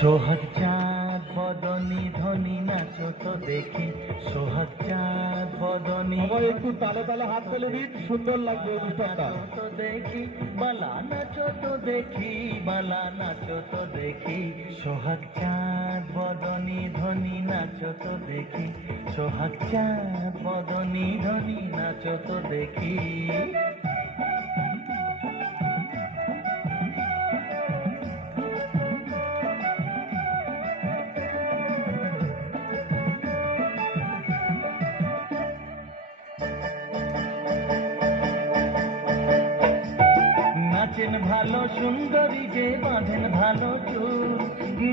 সোহাগ চাঁদ বদনি ধনি নাচো তো দেখি। সোহাগ চাঁদ বদনি সবাই একটু তালে তালে হাত ফেলে দিন সুন্দর লাগবে অনুষ্ঠানটা। তো দেখি বালা নাচো তো দেখি বালা নাচো তো দেখি। সোহাগ চাঁদ বদনি ধনি নাচো তো দেখি। সোহাগ চাঁদ বদনি ধনি নাচো তো দেখি। নাচেন ভালো সুন্দরী যে বাঁধেন ভালো চুল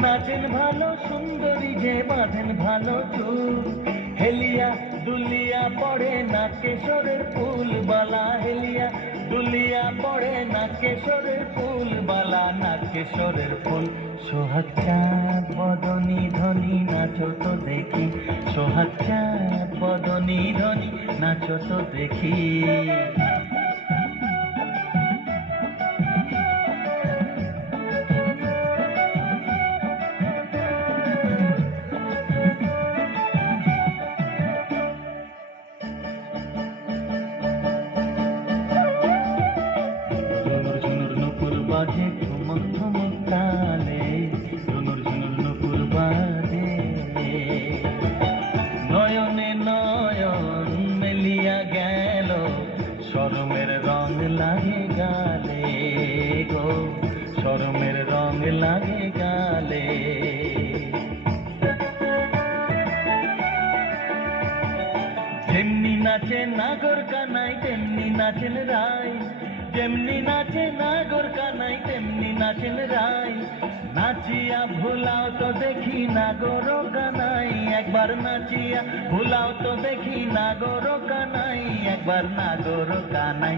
নাচেন ভালো সুন্দরী যে বাঁধেন ভালো চুল হেলিয়া দুলিয়া পড়ে না কেশরের ফুল বালা হেলিয়া দুলিয়া পড়ে না কেশরের ফুল বালা না কেশরের ফুল। সোহাগ চাঁদ, বদনি ধনি, নাচো তো দেখি। সোহাগ চাঁদ, বদনি ধনি, নাচো তো দেখি। লাগে গালে। যেমনি নাচে নাগর কানাই, তেমনি নাচেন রাই। যেমনি নাচে নাগর কানাই, তেমনি নাচেন রাই। নাচিয়া ভুলাও তো দেখি নাগর কানাই। একবার নাচিয়া ভুলাও তো দেখি নাগর কানাই। একবার নাগর কানাই।